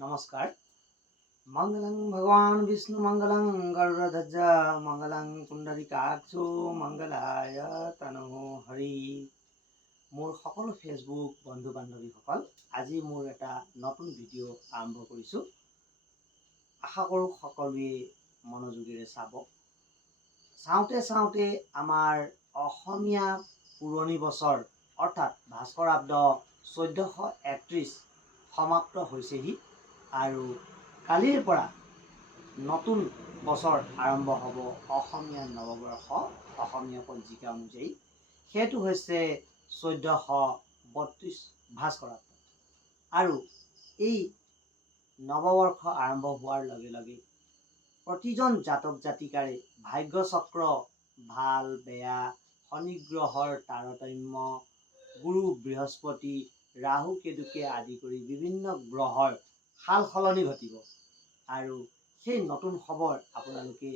নমস্কাৰ। মংগলং ভগৱান বিষ্ণু মংগলং গৰুড়ধ্বজ মংগলং পুণ্ডৰীকাক্ষো মংগলায় তনু হৰি। মোৰ সকলো ফেচবুক বন্ধু বান্ধৱীসকল, আজি মোৰ এটা নতুন ভিডিঅ' আৰম্ভ কৰিছোঁ। আশা কৰোঁ সকলোৱে মনোযোগেৰে চাব। চাওঁতে চাওঁতে আমাৰ অসমীয়া পুৰণি বছৰ অৰ্থাৎ ভাস্কৰাব্দ 1431 সমাপ্ত হৈছেহি আৰু কালিৰ পৰা নতুন বছৰ আৰম্ভ হ'ব অসমীয়া নৱবৰ্ষ, অসমীয়া পঞ্জিকা অনুযায়ী। সেইটো হৈছে 1432 ভাস্কৰাব্দ। আৰু এই নৱবৰ্ষ আৰম্ভ হোৱাৰ লগে লগে প্ৰতিজন জাতক জাতিকাৰে ভাগ্যচক্ৰ, ভাল বেয়া, শনিগ্ৰহৰ তাৰতম্য, গুৰু বৃহস্পতি, ৰাহু কেতুকে আদি কৰি বিভিন্ন গ্ৰহৰ সাল সলনি ঘটিব আৰু সেই নতুন খবৰ আপোনালোকে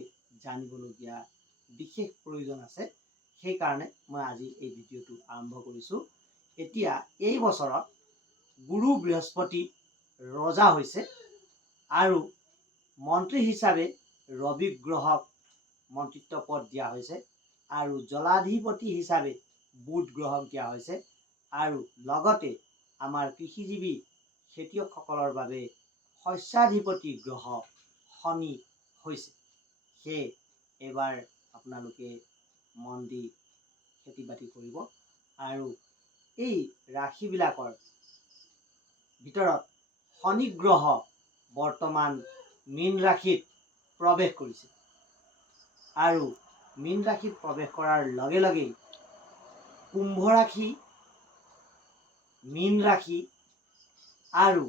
জানিবলগীয়া বিশেষ প্ৰয়োজন আছে। সেইকাৰণে মই আজি এই ভিডিঅ'টো আৰম্ভ কৰিছোঁ। এতিয়া এই বছৰত গুৰু বৃহস্পতি ৰজা হৈছে আৰু মন্ত্ৰী হিচাপে ৰবি গ্ৰহক মন্ত্ৰিত্ব পদ দিয়া হৈছে আৰু জলাধিপতি হিচাপে বুধ গ্ৰহক দিয়া হৈছে আৰু লগতে আমাৰ কৃষিজীৱী খেতিয়কসকলৰ বাবে শস্যাধিপতি গ্ৰহ শনি হৈছে। সেয়ে এইবাৰ আপোনালোকে মন দি খেতি বাতি কৰিব। আৰু এই ৰাশিবিলাকৰ ভিতৰত শনি গ্ৰহ বৰ্তমান মীন ৰাশিত প্ৰৱেশ কৰিছে আৰু মীন ৰাশিত প্ৰৱেশ কৰাৰ লগে লগেই কুম্ভ ৰাশি, মীন ৰাশি আৰু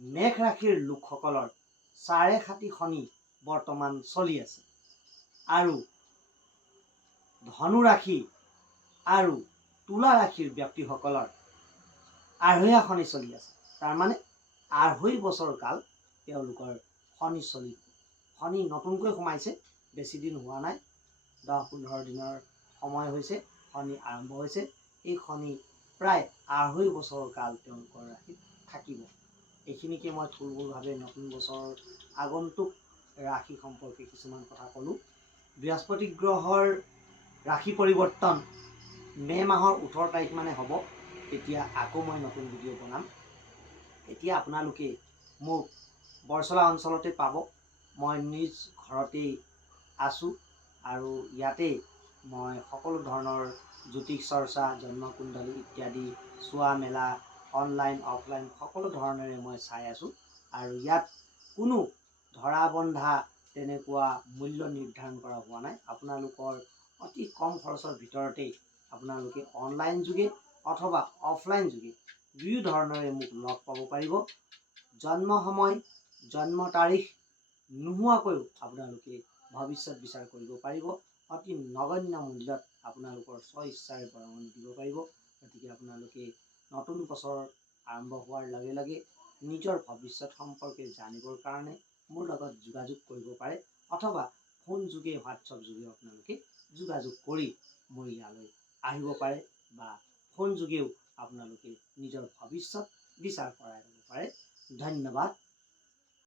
মেঘ ৰাশিৰ লোকসকলৰ চাৰে সাতি শনি বৰ্তমান চলি আছে আৰু ধনু ৰাশি আৰু তুলা ৰাশিৰ ব্যক্তিসকলৰ আঢ়ৈয়া শনি চলি আছে। তাৰমানে আঢ়ৈ বছৰ কাল তেওঁলোকৰ শনি চলিব। শনি নতুনকৈ সোমাইছে, বেছি দিন হোৱা নাই, 10-15 দিনৰ সময় হৈছে শনি আৰম্ভ হৈছে। এই শনি প্ৰায় আঢ়ৈ বছৰ কাল তেওঁলোকৰ ৰাশিত থাকিব। এইখিনিকে মই থুলমূলভাৱে নতুন বছৰৰ আগন্তুক ৰাশি সম্পৰ্কে কিছুমান কথা ক'লোঁ। বৃহস্পতি গ্ৰহৰ ৰাশি পৰিৱৰ্তন মে' মাহৰ 18 তাৰিখ মানে হ'ব। তেতিয়া আকৌ মই নতুন ভিডিঅ' বনাম। এতিয়া আপোনালোকে মোক বৰচলা অঞ্চলতে পাব। মই নিজ ঘৰতেই আছোঁ আৰু ইয়াতেই মই সকলো ধৰণৰ জ্যোতিষ চৰ্চা, জন্মকুণ্ডলী ইত্যাদি চোৱা মেলা, অনলাইন অফলাইন সকলো ধৰণেৰে মই চাই আছোঁ। আৰু ইয়াত কোনো ধৰা বন্ধা তেনেকুৱা মূল্য নিৰ্ধাৰণ কৰা হোৱা নাই। আপোনালোকৰ অতি কম খৰচৰ ভিতৰতেই আপোনালোকে অনলাইন যোগে অথবা অফলাইন যোগে দুয়ো ধৰণেৰে মোক লগ পাব পাৰিব। জন্ম সময়, জন্ম তাৰিখ নোহোৱাকৈও আপোনালোকে ভৱিষ্যত বিচাৰ কৰিব পাৰিব। অতি নগণ্য মূল্যত আপোনালোকৰ স্বইচ্ছাৰে পৰামৰ্শ দিব পাৰিব। গতিকে আপোনালোকে নতুন বছৰ আৰম্ভ হোৱাৰ লগে লগে নিজৰ ভৱিষ্যত সম্পৰ্কে জানিবৰ কাৰণে মোৰ লগত যোগাযোগ কৰিব পাৰে অথবা ফোন যোগে, হোৱাটছআপ যোগে আপোনালোকে যোগাযোগ কৰি মোৰ ইয়ালৈ আহিব পাৰে বা ফোন যোগেও আপোনালোকে নিজৰ ভৱিষ্যত বিচাৰ কৰাই ল'ব পাৰে। ধন্যবাদ।